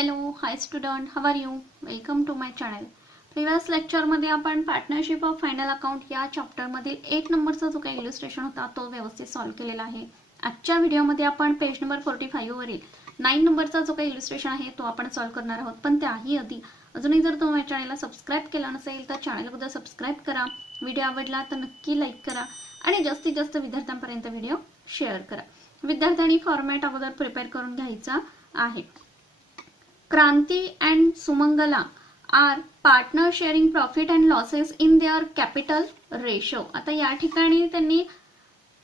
Hello, hi student, how are you? Welcome to my channel. Previous लेक्चरमध्ये आपण partnership of final account या चॅप्टरमधील 1 नंबरचा जो काही इलस्ट्रेशन होता तो व्यवस्थित सॉल्व्ह केलेला आहे. आजच्या व्हिडिओमध्ये आपण पेज नंबर 45 वरील 9 नंबरचा जो काही इलस्ट्रेशन आहे तो आपण सॉल्व्ह करणार आहोत. पण त्याही आधी अजूनही जर तुम्ही माझ्या चॅनलला सबस्क्राइब केला नसेल तर चॅनलला सबस्क्राइब करा. व्हिडिओ आवडला तर नक्की लाईक करा आणि जास्तीत जास्त विद्यार्थ्यांपर्यंत व्हिडिओ शेअर करा. विद्यार्थ्यांनी फॉर्मॅट अगोदर प्रिपेअर करून घ्यायचा आहे. Kranti and Sumangala are partner sharing profit and losses in their capital ratio. आता या ठिकाणी त्यांनी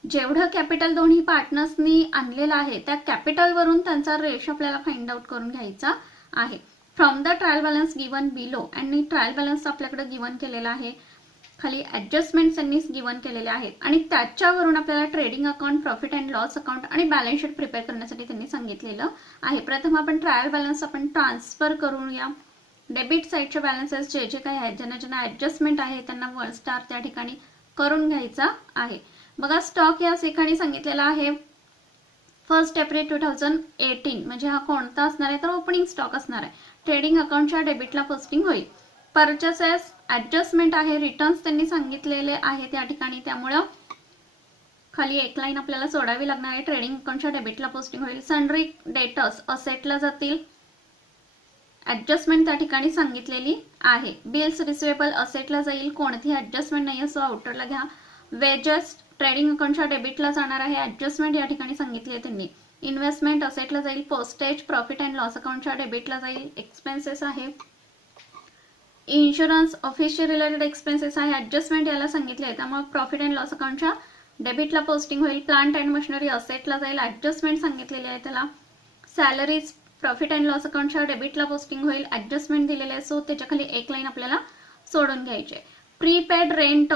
जेवढं कॅपिटल दोन्ही पार्टनर्सनी आणलेलं आहे त्या कॅपिटल वरून त्यांचा रेशो आपल्याला फाइंड आउट करून घ्यायचा आहे. From the trial balance given below आणि ट्रायल बॅलन्स आपल्याकडे गिवन केलेला आहे. खाली ॲडजस्टमेंट्स त्यांनी गिवन केलेले आहेत आणि त्याच्यावरून आपल्याला trading account, profit and loss account आणि बॅलन्स शीट प्रिपेअर करण्यासाठी त्यांनी सांगितलेलं आहे. प्रथम आपण ट्रायल बॅलन्स आपण ट्रान्सफर करूया. डेबिट साईडचे बॅलन्सेस जे जे काही आहेत, ज्यांना ज्यांना ॲडजस्टमेंट आहे त्यांना 1 स्टार त्या ठिकाणी करून घ्यायचा आहे. बघा, स्टॉक या ठिकाणी सांगितलेला आहे 1 एप्रिल 2018 म्हणजे हा कोणता असणार आहे तर ओपनिंग स्टॉक असणार आहे. ट्रेडिंग अकाउंटच्या डेबिटला पोस्टिंग होईल. परचेसेस ॲडजस्टमेंट आहे, रिटर्न्स त्यांनी सांगितलेले आहे त्या ठिकाणी, त्यामुळे खाली एक लाईन आपल्याला सोडावी लागणार आहे. ट्रेडिंग अकाउंटच्या डेबिटला पोस्टिंग होईल. सन्ड्री डेटर्स असेटला जातील, ॲडजस्टमेंट त्या ठिकाणी सांगितलेली आहे. बिल्स रिसिवेबल असेटला जाईल, कोणतीही ॲडजस्टमेंट नाही आहे सो आउटरला घ्या. वेजेस ट्रेडिंग अकाउंटच्या डेबिटला जाणार आहे, ॲडजस्टमेंट या ठिकाणी सांगितली त्यांनी. इन्व्हेस्टमेंट असेटला जाईल. पोस्टेज प्रॉफिट अँड लॉस अकाउंटच्या डेबिटला जाईल, एक्सपेन्सेस आहे. इन्शुरन्स ऑफिसशी रिलेटेड एक्सपेन्सेस आहे, ॲडजस्टमेंट याला सांगितले आहे त्यामुळे प्रॉफिट अँड लॉस अकाउंटच्या डेबिटला पोस्टिंग होईल. प्लांट अँड मशिनरी असेटला जाईल, ॲडजस्टमेंट सांगितलेली आहे त्याला. सॅलरीज प्रॉफिट अँड लॉस अकाउंटच्या डेबिटला पोस्टिंग होईल, ॲडजस्टमेंट दिलेले आहे सो त्याच्या खाली एक लाईन आपल्याला सोडून घ्यायचे. प्रीपेड रेंट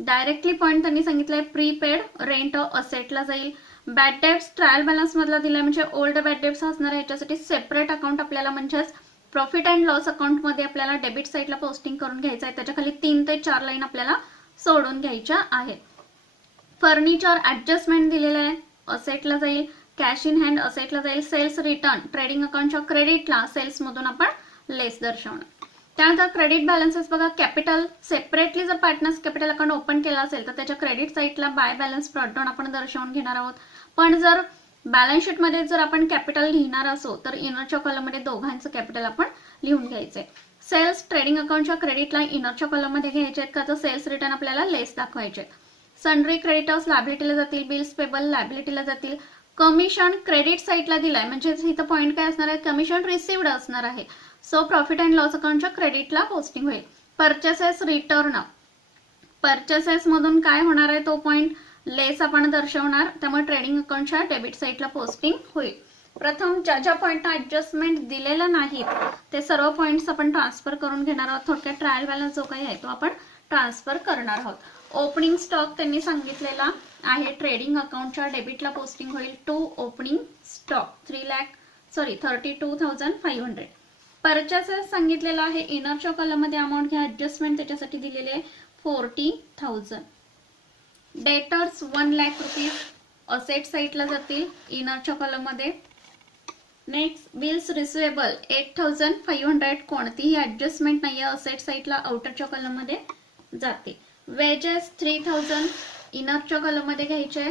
डायरेक्टली पॉईंट त्यांनी सांगितलंय, प्रीपेड रेंट असेटला जाईल. बॅड डेब्ट्स ट्रायल बॅलन्स मधला दिलाय म्हणजे ओल्ड बॅड डेब्ट्स असणार आहे, याच्यासाठी सेपरेट अकाउंट आपल्याला म्हणजेच प्रॉफिट अँड लॉस अकाउंट मध्ये आपल्याला डेबिट साईडला पोस्टिंग करून घ्यायचं आहे. त्याच्या खाली 3 ते 4 लाईन आपल्याला सोडून घ्यायच्या आहेत. फर्निचर ॲडजस्टमेंट दिलेलं आहे, असेटला जाईल. कॅश इन हँड असेटला जाईल. सेल्स रिटर्न ट्रेडिंग अकाउंटच्या क्रेडिटला सेल्स मधून आपण लेस दर्शवणार. त्यानंतर क्रेडिट बॅलन्सेस बघा, कॅपिटल सेपरेटली जर पार्टनर्स कॅपिटल अकाउंट ओपन केला असेल तर त्याच्या क्रेडिट साईडला बाय बॅलन्स ब्रॉडडाऊन आपण दर्शवून घेणार आहोत. पण जर बॅलन्स शीट मध्ये जर आपण कॅपिटल लिहिणार असो तर इनरच्या कॉलम मध्ये दोघांचं कॅपिटल आपण लिहून घ्यायचंय. सेल्स ट्रेडिंग अकाउंटच्या क्रेडिटला इनरच्या कॉलम मध्ये घ्यायचे आहेत का तर सेल्स रिटर्न आपल्याला लेस दाखवायचे. सन्ड्री क्रेडिटर्स लायबिलिटीला जातील, बिल्स पेबल लायबिलिटीला जातील. कमिशन क्रेडिट साईडला दिलाय म्हणजे इथं पॉईंट काय असणार आहे, कमिशन रिसिव्ड असणार आहे सो प्रॉफिट अँड लॉस अकाउंटच्या क्रेडिटला पोस्टिंग होईल. परचेसेस रिटर्न परचेसेस मधून काय होणार आहे तो पॉईंट लेस आपण दर्शवणार, त्यामुळे ट्रेडिंग अकाउंटच्या डेबिट साईडला पोस्टिंग होईल. प्रथम ज्या ज्या पॉईंटला ॲडजस्टमेंट दिलेलं नाहीत ते सर्व पॉईंट्स आपण ट्रान्सफर करून घेणार आहोत. थोडक्यात ट्रायल बॅलन्स जो काही आहे तो आपण ट्रान्सफर करणार आहोत. ओपनिंग स्टॉक त्यांनी सांगितलेला आहे, ट्रेडिंग अकाउंटच्या डेबिटला पोस्टिंग होईल. To opening stock 32,500. परचेसेस सांगितलेला आहे, इनरच्या कॉलम मध्ये अमाऊंट घ्या, ॲडजस्टमेंट त्याच्यासाठी दिलेले आहे 40,000. डेटर्स 1 लाख रुपीज असेट साईडला जातील इनरच्या कॉलम मध्ये. नेक्स्ट बिल्स रिसिवेबल 8,500, कोणतीही ॲडजस्टमेंट नाही आहे, असेट साईडला आउटरच्या कॉलम मध्ये जाते. वेजेस 3,000 इनरच्या कॉलम मध्ये घ्यायचे,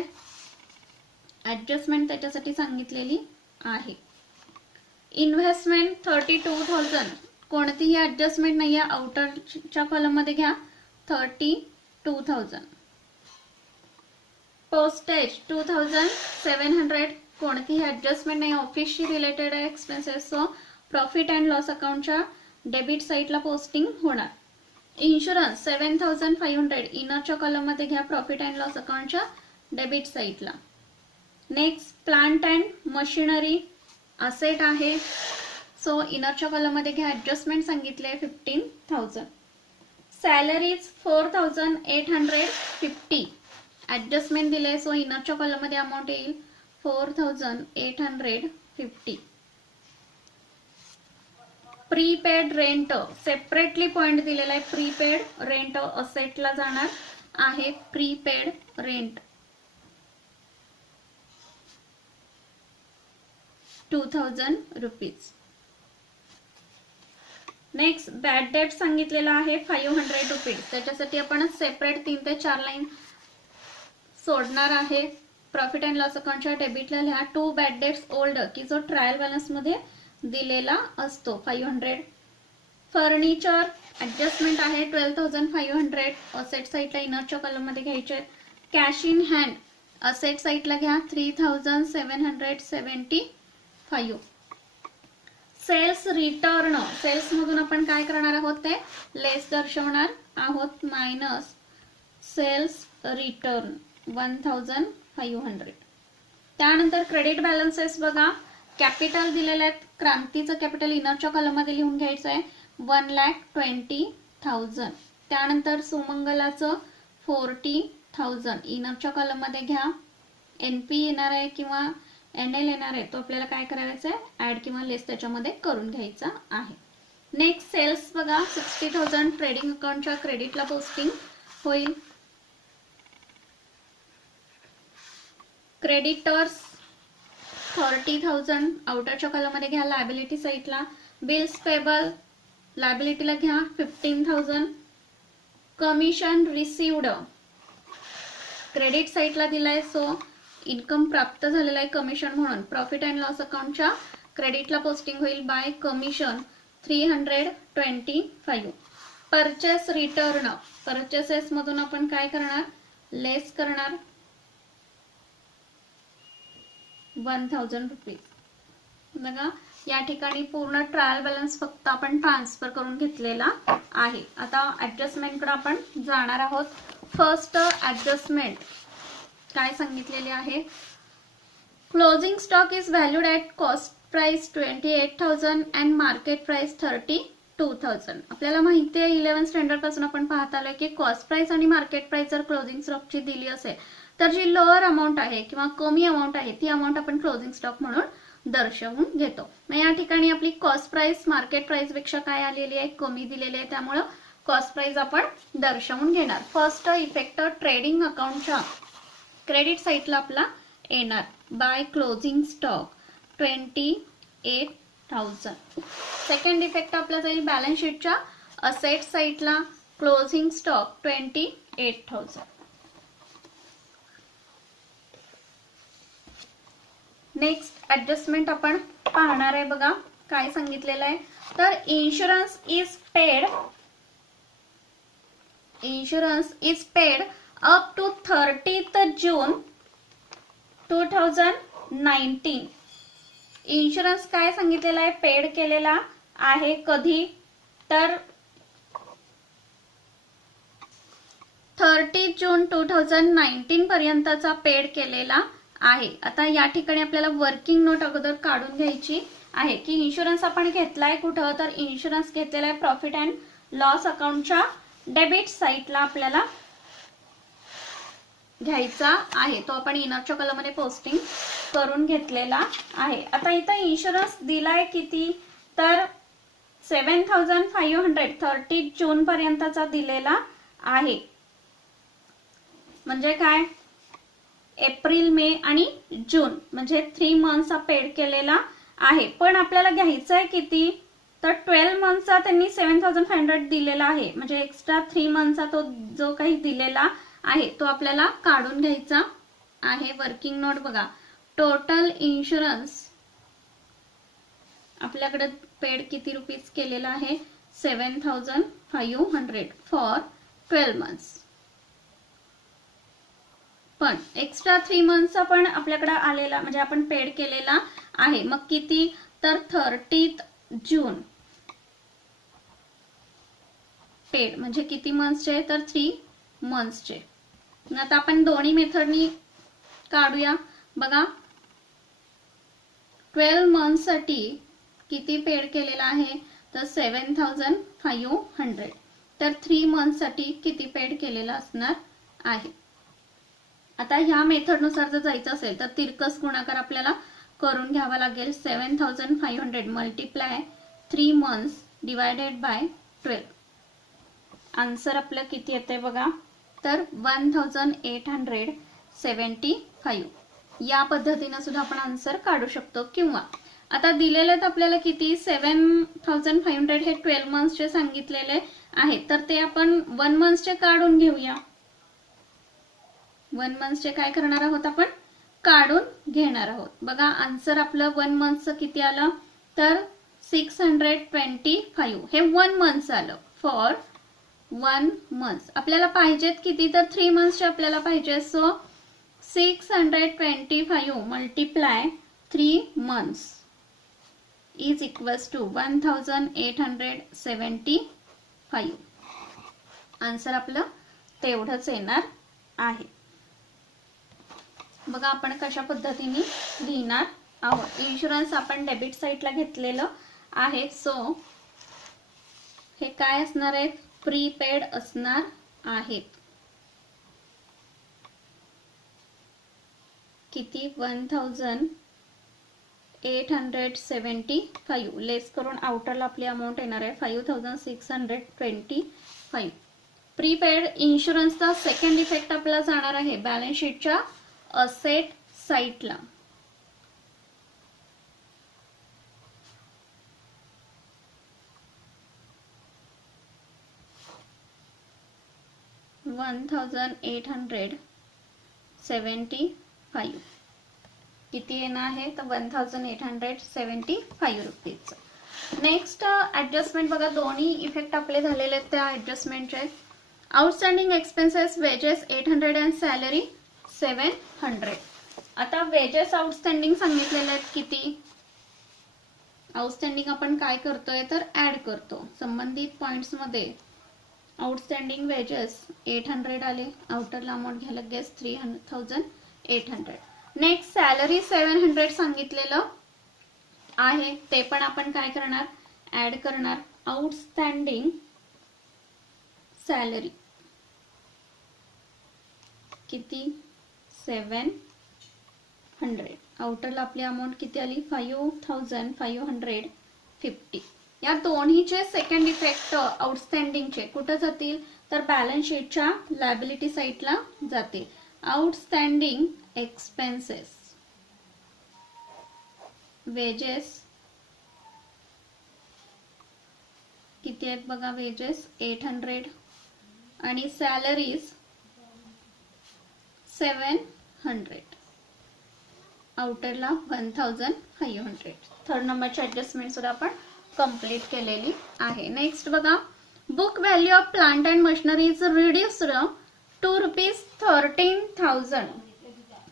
ॲडजस्टमेंट त्याच्यासाठी सांगितलेली आहे. इन्व्हेस्टमेंट 32,000, कोणतीही ॲडजस्टमेंट नाही आहे, आउटरच्या कॉलम मध्ये घ्या 32,000. पोस्टेज 2,700, कोणतीही ॲडजस्टमेंट नाही, ऑफिसशी related expenses so profit and loss अकाउंटच्या डेबिट साईडला पोस्टिंग होणार. इन्शुरन्स 7,500 इनरच्या कॉलम मध्ये घ्या, प्रॉफिट अँड लॉस अकाउंटच्या डेबिट साईडला. Next plant and machinery asset आहे सो इनरच्या कॉलम मध्ये घ्या, ॲडजस्टमेंट सांगितले 15,000. सॅलरीज 4,850, ॲडजस्टमेंट दिले सो इनरच्या कॉलम मध्ये अमाऊंट येईल 4,850. प्रीपेड रेंट सेपरेटली पॉइंट दिलेला आहे, प्रीपेड रेंट असेटला जाणार आहे. Prepaid rent 2,000 rupees. Next bad debt सांगितलेला आहे 500 रुपीज. त्याच्यासाठी आपण सेपरेट 3 ते 4 लाईन सोडणार आहे. प्रॉफिट अँड लॉस अकाउंटच्या डेबिटला लिहा 2 बॅड डेट्स ओल्ड, की जो ट्रायल बॅलन्स मध्ये दिलेला असतो 500. फर्निचर ऍडजस्टमेंट आहे 12,500. असेट साईडला इनरच्या कॉलम मध्ये घ्यायचे. कॅश इन हँड असेट साईडला घ्या 3,775. सेल्स रिटर्न, सेल्स मधून आपण काय करणार आहोत ते लेस दर्शवणार आहोत. Minus sales return 1,500. त्यानंतर क्रेडिट बॅलन्सेस बघा. कॅपिटल दिलेले आहेत. क्रांतीचं कॅपिटल इनरच्या कॉलम मध्ये लिहून घ्यायचं आहे 1,20,000. त्यानंतर सुमंगलाचं 40,000 इनरच्या कॉलम मध्ये घ्या. एनपी येणार आहे किंवा एनएल येणार आहे, तो आपल्याला काय करायचं आहे ऍड किंवा लेस त्याच्यामध्ये करून घ्यायचा आहे. नेक्स्ट सेल्स बघा 60,000 ट्रेडिंग अकाउंटच्या क्रेडिटला पोस्टिंग होईल. क्रेडिटर्स 30,000 आउटरच्या कॉलममध्ये घ्या लायबिलिटी साईडला. बिल्स पेबल लायबिलिटीला घ्या 15,000. कमिशन रिसिव्ड क्रेडिट साईडला दिलाय, सो इन्कम प्राप्त झालेला आहे कमिशन म्हणून. प्रॉफिट अँड लॉस अकाउंटच्या क्रेडिटला पोस्टिंग होईल by commission 325. Purchase return purchases मधून आपण काय करणार लेस करणार 1,000 रुपीज. बघा या ठिकाणी पूर्ण ट्रायल बॅलन्स फक्त आपण ट्रान्सफर करून घेतलेला आहे. आता ऍडजस्टमेंट कडे आपण जाणार आहोत. फर्स्ट ऍडजस्टमेंट काय सांगितलेले आहे. Closing stock is valued at cost price 28,000 and market price 32,000. आपल्याला माहिती आहे 11 स्टँडर्ड पासून आपण पाहत आलोय की कॉस्ट प्राइस आणि मार्केट प्राइस जर क्लोजिंग स्टॉकची दिली असेल तर जी लोअर अमाऊंट आहे किंवा कमी अमाऊंट आहे ती अमाऊंट आपण क्लोजिंग स्टॉक म्हणून दर्शवून घेतो. मग या ठिकाणी आपली कॉस्ट प्राइस मार्केट प्राइस पेक्षा काय आलेली आहे कमी दिलेली आहे, त्यामुळे कॉस्ट प्राइस आपण दर्शवून घेणार. फर्स्ट इफेक्ट ट्रेडिंग अकाउंटच्या क्रेडिट साईडला आपला येणार by closing stock 28,000. Second effect आपला जाईल बॅलन्स शीटच्या असेट साईडला क्लोजिंग स्टॉक 28,000. नेक्स्ट ऍडजस्टमेंट आपण पाहणार आहे. बघा काय सांगितलेलं आहे. तर insurance is paid up to 30th June 2019. Insurance काय सांगितलेला आहे पेड केलेला आहे कधी तर 30 जून 2019 पर्यंतचा पेड केलेला आहे. आता या ठिकाणी आपल्याला वर्किंग नोट अगोदर काढून घ्यायची आहे की इन्शुरन्स आपण घेतलाय कुठं तर इन्शुरन्स घेतलेला आहे प्रॉफिट अँड लॉस अकाउंटच्या डेबिट साईडला आपल्याला घ्यायचा आहे. तो आपण इनरच्या कॉलममध्ये पोस्टिंग करून घेतलेला आहे. आता इथं इन्शुरन्स दिलाय किती तर 7,500 30 जून पर्यंतचा दिलेला आहे. म्हणजे काय एप्रिल मे आणि जून म्हणजे 3 मंथचा पेड केलेला आहे. पण आपल्याला घ्यायचं आहे किती तर 12 मंथचा त्यांनी 7,500 दिलेला आहे. म्हणजे एक्स्ट्रा 3 मंथचा तो जो काही दिलेला आहे तो आपल्याला काढून घ्यायचा आहे. वर्किंग नोट बघा टोटल इन्शुरन्स आपल्याकडे पेड किती रुपीज केलेला आहे 7,500 फॉर 12 मंथ्स. पण एक्स्ट्रा 3 मंथचा पण आपल्याकडे आलेला म्हणजे आपण पेड केलेला आहे. मग किती तर 30th जून पेड म्हणजे किती मंथ्सचे तर 3 मंथ्सचे. आता आपण दोन्ही मेथडनी काढूया. बघा 12 मंथसाठी किती पेड केलेला आहे तर 7,500. तर 3 मंथसाठी किती पेड केलेला असणार आहे. आता ह्या मेथडनुसार जर जायचं असेल तर तिरकस गुणाकार आपल्याला करून घ्यावा लागेल. 7,500 multiply 3 months divided by 12. Answer आपलं किती येते बघा तर 1,875. या पद्धतीने सुद्धा आपण आन्सर काढू शकतो. किंवा आता दिलेले तर आपल्याला किती 7500 हे 12 मंथ्सचे सांगितलेले आहेत, तर ते आपण 1 मंथचे काढून घेऊया. 1 मंथचे काय करणार आहोत आपण, काढून घेणार आहोत. बघा आन्सर आपलं 1 मंथचं किती आलं, तर 625 हे 1 मंथ आलं. फॉर 1 मंथ आपल्याला पाहिजेत किती, तर 3 मंथचे आपल्याला पाहिजे. So 625 multiply 3 months is equals to 1875. Answer आपलं तेवढंच येणार आहे. बघा आपण कशा पद्धतीने लिहिणार आहोत. इन्शुरन्स आपण डेबिट साईडला घेतलेलं आहे. सो हे काय असणार आहेत, प्रीपेड असणार आहेत. किती 1875 लेस करून आउटरला आपली अमाऊंट येणार आहे 5625. प्रीपेड इन्शुरन्सचा सेकंड इफेक्ट आपला जाणार आहे बॅलन्स शीटच्या असेट साईडला. $1875 किती येणार आहे, तर 1875 रुपीज. नेक्स्ट ऍडजस्टमेंट बघा, दोन्ही इफेक्ट आपले झालेले आहेत त्या ऍडजस्टमेंटचे. Outstanding expenses wages 800 and salary 700. आता वेजेस आउटस्टँडिंग सांगितलेले आहेत किती. आउटस्टँडिंग आपण काय करतोय तर ऍड करतो संबंधित पॉइंट्स मध्ये. आउटस्टँडिंग वेजेस 800 आले, आउटरला अमाऊंट घ्यायला गेस 3800. नेक्स्ट सॅलरी 700 सांगितलेलं आहे, ते पण आपण काय करणार ऍड करणार. आउटस्टँडिंग सॅलरी किती 700. आउटरला आपली अमाऊंट किती आली 5550. या दोन्हीचे सेकंड इफेक्ट आउटस्टँडिंगचे कुठे जातील, तर बॅलन्स शीटच्या लायबिलिटी साईडला जातील. आउटस्टँडिंग एक्सपेन्सेस वेजेस किती आहेत बघा, वेजेस 800 आणि सॅलरीज 700. आउटरला 1500. थर्ड नंबरची ऍडजस्टमेंट सुद्धा आपण कंप्लीट केलेली आहे. नेक्स्ट बघा, book value of plant and machinery is reduced to ₹13,000.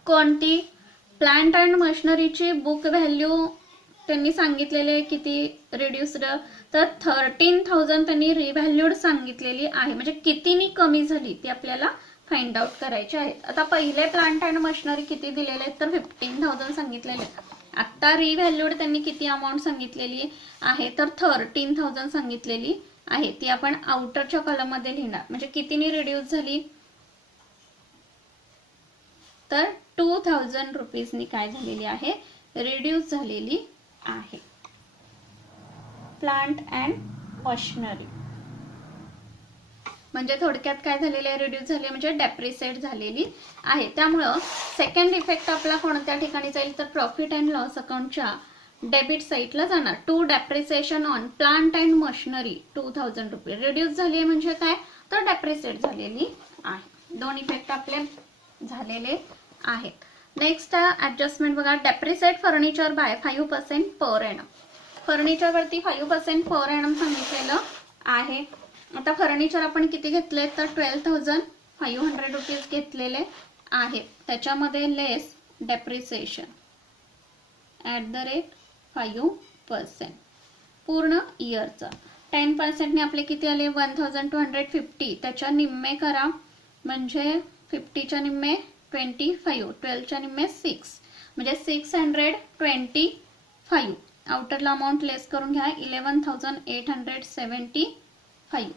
कोणती प्लांट अँड मशिनरीची बुक व्हॅल्यू त्यांनी सांगितलेले किती रिड्यूस्ड, तर 13,000 त्यांनी रिव्हॅल्यूड सांगितलेली आहे. म्हणजे कितीनी कमी झाली ती आपल्याला फाइंड आउट करायचे आहेत. आता पहिले प्लांट अँड मशिनरी किती दिलेले आहेत, तर 15,000 सांगितलेले. आता रिव्हॅल्यूड त्यांनी किती अमाऊंट सांगितलेली आहे, तर 13,000 सांगितलेली आहे. ती आपण आउटरच्या कॉलम मध्ये लिहिणार. म्हणजे कितीनी रिड्यूस झाली, तर 2000 रुपीजनी काय झालेली आहे, रिड्यूस झालेली आहे. प्लांट अँड मशिनरी म्हणजे थोडक्यात काय झालेले आहे, रिड्यूस झाली म्हणजे डेप्रिसिएट झालेली आहे. त्यामुळं सेकंड इफेक्ट आपला कोणत्या ठिकाणी जाईल, तर प्रॉफिट अँड लॉस अकाउंटच्या डेबिट साईडला जाणार. To depreciation on plant and machinery 2000 रुपये रिड्यूस झाली आहे म्हणजे काय, तर डेप्रिसिएट झालेली आहे. दोन इफेक्ट आपले झालेले आहेत. नेक्स्ट ऍडजस्टमेंट बघा, depreciate furniture by 5% per annum. Furniture वरती 5% पर एनम सांगितलेलं आहे. आता फर्निचर आपण किती घेतले, तर 12,500 रुपीज घेतलेले आहेत. त्याच्यामध्ये लेस डेप्रिसिएशन @ 5% पूर्ण इयरचा. 10% ने आपले किती आले 1250. त्याच्या निम्मे करा म्हणजे 50च्या निम्मे 25, 12च्या निम्मे 6 म्हणजे 625. आउटरला अमाऊंट लेस करून घ्या 11,875.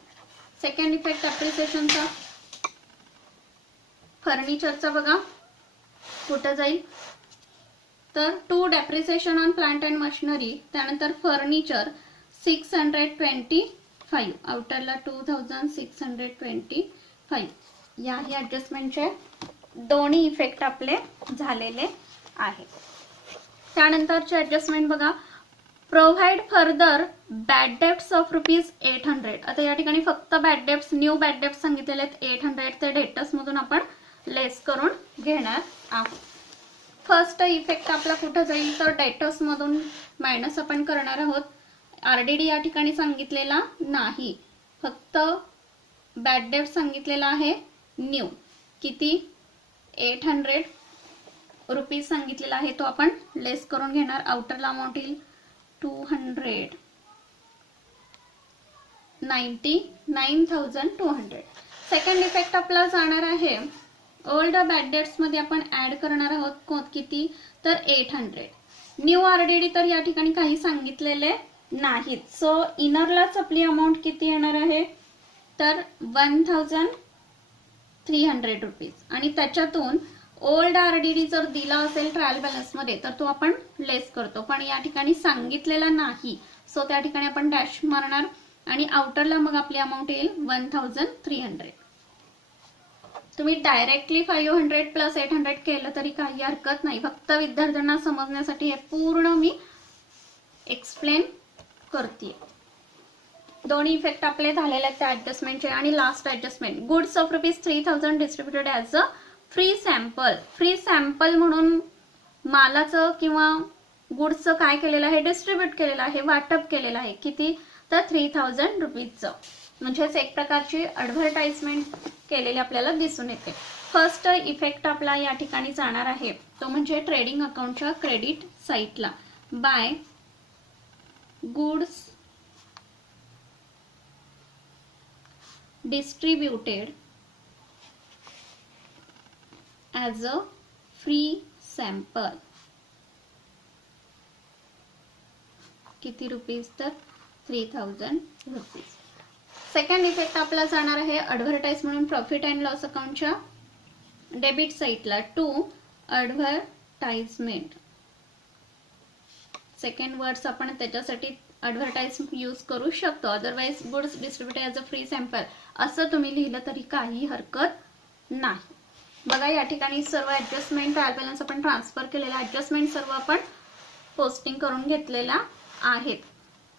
सेकंड इफेक्ट अप्रिसिएशनचा फर्निचरचा बघा कुठे जाईल, तर to depreciation on plant and machinery, त्यानंतर फर्निचर 625, आउटरला 2625. याही ऍडजस्टमेंटचे दोन्ही इफेक्ट आपले झालेले आहेत. त्यानंतरचे ऍडजस्टमेंट बघा, provide further bad debts of ₹800. आता या ठिकाणी फक्त bad debts, new bad debts सांगितलेले आहेत 800 ते डेटर्स मधून आपण लेस करून घेणार आहोत. फर्स्ट इफेक्ट आपला कुठं जाईल तर डेटर्स मधून मायनस आपण करणार आहोत. आरडीडी या ठिकाणी सांगितलेला नाही, फक्त बॅड डेब्ट सांगितलेला आहे न्यू. किती? ₹800 सांगितलेला आहे, तो आपण लेस करून घेणार. आउटरला अमाऊंट येईल 299,200. सेकंड इफेक्ट आपला जाणार आहे ओल्ड बॅड डेट्स मध्ये आपण ऍड करणार आहोत किती तर 800. न्यू आरडीडी तर या ठिकाणी काही सांगितलेले नाहीत, सो इनरलाच आपली अमाऊंट किती येणार आहे तर ₹1,300. आणि त्याच्यातून ओल्ड आरडीडी जर दिला असेल ट्रायल बॅलन्स मध्ये तर तो आपण लेस करतो, पण या ठिकाणी सांगितलेला नाही, सो त्या ठिकाणी आपण डॅश मारणार आणि आउटरला मग आपली अमाऊंट येईल 1,300. तुम्ही डायरेक्टली 500 प्लस 800 केलं तरी काही हरकत नाही, फक्त विद्यार्थ्यांना समजण्यासाठी हे पूर्ण मी एक्सप्लेन करते. दोन्ही इफेक्ट आपले झालेले आहेत त्या ऍडजस्टमेंटचे. आणि last adjustment, goods of ₹3,000 distributed as a free sample. Free sample म्हणून मालाचं किंवा गुड्सचं काय केलेलं आहे, डिस्ट्रीब्यूट केलेलं आहे, वाटप केलेलं आहे. किती तर ₹3,000. म्हणजेच एक प्रकारची ॲडव्हर्टाइजमेंट केलेली आपल्याला दिसून येते. फर्स्ट इफेक्ट आपला या ठिकाणी जाणार आहे तो म्हणजे ट्रेडिंग अकाउंटच्या क्रेडिट साईटला. By goods distributed as a free sample. किती रुपीज तर ₹3,000. सेकंड इफेक्ट आपला जाणार आहे ॲडव्हर्टाइज म्हणून प्रॉफिट अँड लॉस अकाउंटच्या डेबिट साईटला. To advertisement. सेकंड वर्ड्स आपण त्याच्यासाठी ॲडव्हर्टाइज यूज करू शकतो, otherwise goods distributed as a free sample असं तुम्ही लिहिलं तरी काही हरकत नाही. बघा या ठिकाणी सर्व ॲडजस्टमेंट ट्रायल बॅलन्स आपण ट्रान्सफर केलेला, ॲडजस्टमेंट सर्व आपण पोस्टिंग करून घेतलेला आहेत.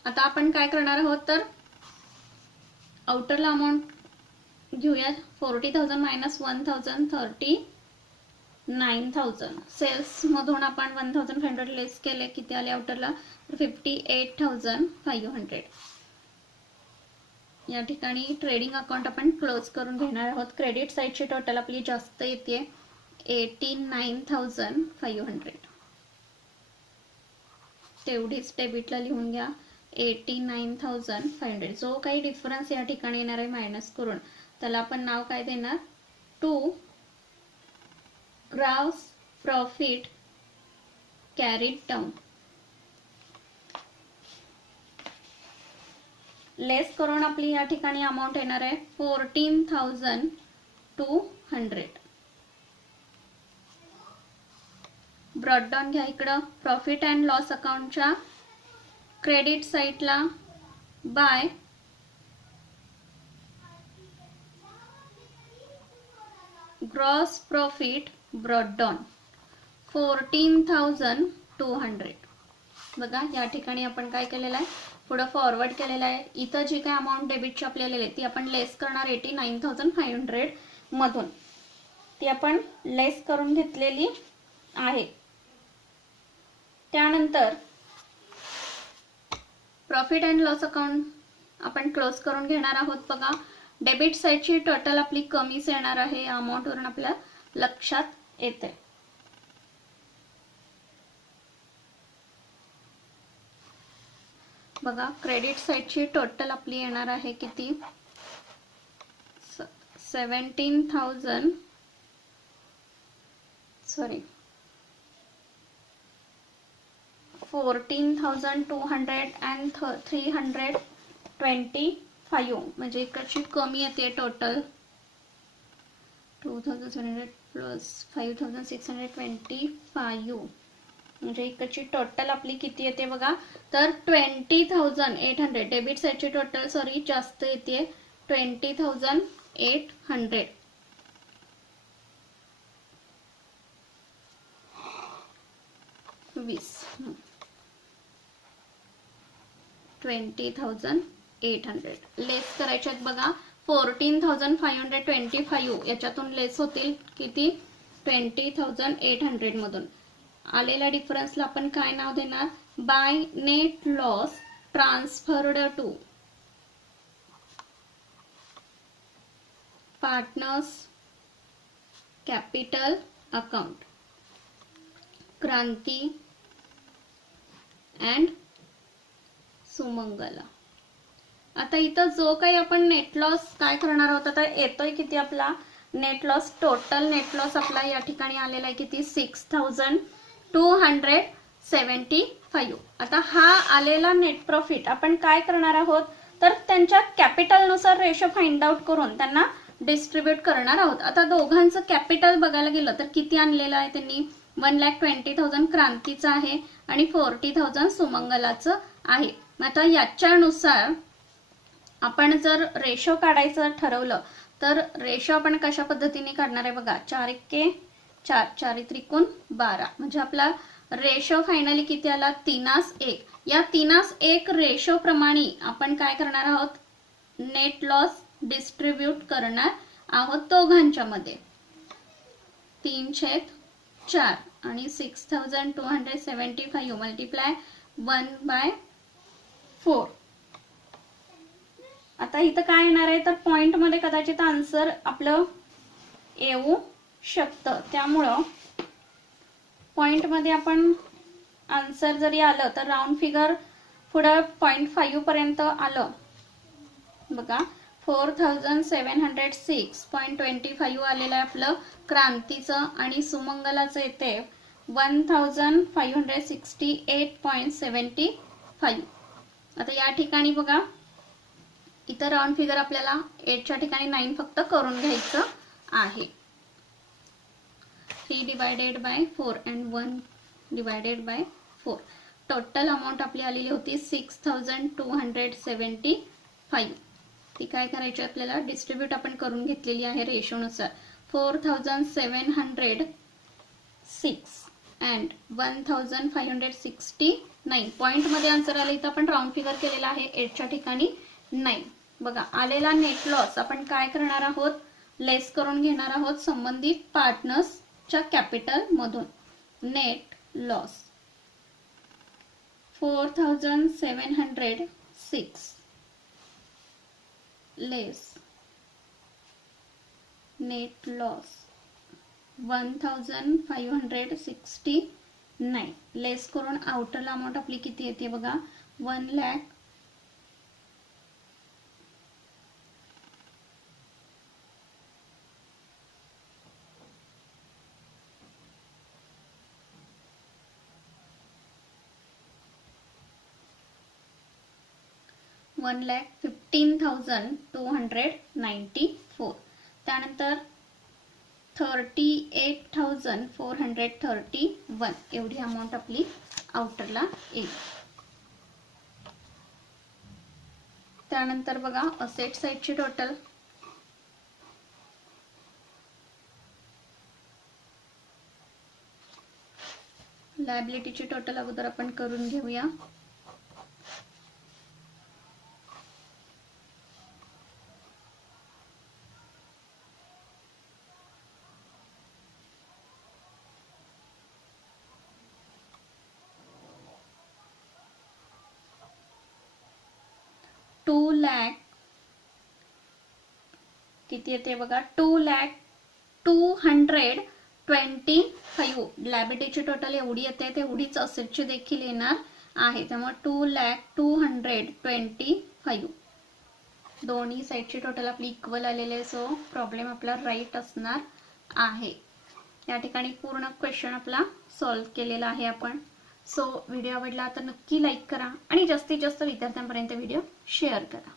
आता आपण काय करणार आहोत तर आउटरला अमाऊंट घेऊया 40,000 मायनस 1,000 39,000. सेल्स मधून आपण 1,500 लेस केले, किती आले आउटरला 58,500. या ठिकाणी ट्रेडिंग अकाउंट आपण क्लोज करून घेणार आहोत. क्रेडिट साईडची टोटल आपली जास्त येते 89,500. तेवढीच डेबिटला लिहून घ्या 89,500. जो काही डिफरन्स या ठिकाणी येणार आहे मायनस करून त्याला आपण नाव काय देणार, to gross profit carried down. Less करून आपली या ठिकाणी अमाऊंट येणार आहे 14,200. ब्रॉड डाऊन घ्या इकडं प्रॉफिट अँड लॉस अकाउंटच्या क्रेडिट साईटला. By gross profit brought down 14,200. बघा या ठिकाणी आपण काय केलेलं आहे, पुढे फॉरवर्ड केलेलं आहे. इथं जी काय अमाऊंट डेबिटची आपल्याला आहे ती आपण लेस करणार 89,500 मधून, ती आपण लेस करून घेतलेली आहे. त्यानंतर प्रॉफिट अँड लॉस अकाउंट आपण क्लोज करून घेणार आहोत. बघा डेबिट साईडची टोटल आपली कमीच येणार आहे, या अमाऊंट वरून आपल्या लक्षात येते. बघा क्रेडिट साईडची टोटल आपली येणार आहे किती 14,200 and 325. म्हणजे इकडची कमी येते टोटल 2,700 प्लस 5,625. म्हणजे इकडची टोटल आपली किती येते बघा तर 20,800. डेबिट साईडची टोटल जास्त येते 20,800. 20,800 लेस करायचे आहेत बघा. 14,525 याच्यातून लेस होतील किती? 20,800 मधून. आलेल्या डिफरन्सला आपण काय नाव देणार? By net loss transferred to partners capital account, Kranti and Sumangala. आता इथं जो काही आपण नेट लॉस काय करणार आहोत, आता येतोय किती आपला net loss? Total net loss आपला या ठिकाणी आलेला आहे किती? 6,275. आता हा आलेला नेट प्रॉफिट आपण काय करणार आहोत, तर त्यांच्या कॅपिटलनुसार रेशो फाइंड आउट करून त्यांना डिस्ट्रीब्यूट करणार आहोत. आता दोघांचं कॅपिटल बघायला गेलं तर किती आणलेलं आहे त्यांनी? 1,20,000 क्रांतीचं आहे आणि 40,000 सुमंगलाचं आहे. आता याच्यानुसार आपण जर रेशो काढायचं ठरवलं तर रेशो आपण कशा पद्धतीने काढणार आहे बघा. 4 1 4, 4 त्रिकोण 12, म्हणजे आपला रेशो फायनली किती आला? 3:1. या 3:1 रेशो प्रमाणे आपण काय करणार आहोत? नेट लॉस डिस्ट्रीब्यूट करणार आहोत दोघांच्या मध्ये. 3/4 आणि 6,275 मल्टिप्लाय 1/4. आता इथं काय येणार आहे, तर पॉइंट मध्ये कदाचित आन्सर आपलं येऊ शकतं. त्यामुळं पॉइंट मध्ये आपण आन्सर जरी आलं तर राऊंड फिगर पुढे 0.5 पर्यंत आलं बघा. 4,706.25 आलेलं आहे आपलं क्रांतीचं आणि सुमंगलाचं येते 1,568.75. आता या ठिकाणी बघा इथं राऊंड फिगर आपल्याला 8च्या ठिकाणी 9 फक्त करून घ्यायचं आहे. 3/4 and 1/4. टोटल अमाऊंट आपली आलेली होती 6,275. ती काय करायची आपल्याला? डिस्ट्रीब्यूट आपण करून घेतलेली आहे रेशोनुसार. 4,706 and 1,569. पॉइंट मध्ये आन्सर आले. इथं आपण राऊंड फिगर केलेला आहे 8च्या ठिकाणी 9. बघा आलेला नेट लॉस आपण काय करणार आहोत? लेस करून घेणार आहोत संबंधित पार्टनर्सच्या कॅपिटल मधून. नेट लॉस 4,706 लेस नेट लॉस 1,569 लेस करून आउटर अमाऊंट आपली किती येते बघा? 1 लाख 1,15,294. त्यानंतर 38,431 एवढी अमाऊंट आपली आउटरला येईल. त्यानंतर बघा असेट साइडची टोटल लायबिलिटीची टोटल अगोदर आपण करून घेऊया. किती येते बघा? 2,225. लायबिलिटीची टोटल एवढी येते तेवढीच असेटची देखील येणार आहे. त्यामुळे 2,225. दोन्ही साइडची टोटल आपली इक्वल आलेली आहे. सो प्रॉब्लेम आपला राईट असणार आहे. या ठिकाणी पूर्ण क्वेश्चन आपला सॉल्व्ह केलेला आहे आपण. सो व्हिडिओ आवडला तर नक्की लाईक करा आणि जास्तीत जास्त विद्यार्थ्यांपर्यंत व्हिडिओ शेअर करा.